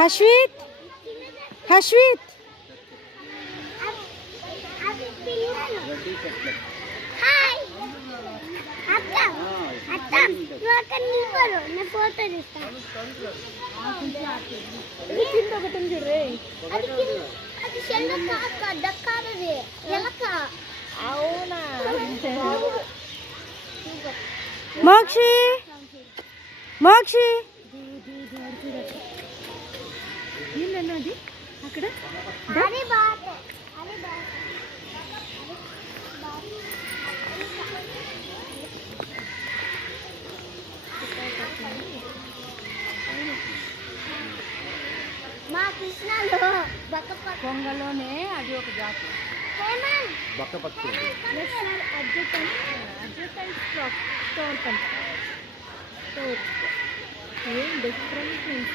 Harshit Harshit photo అవునా మోక్షి మోక్షి ఏంటన్నది అక్కడ మా కృష్ణలో కొంగలోనే అది ఒక జాతి అడ్జెంట్ స్టోర్ కంట ఏం డిఫరెంట్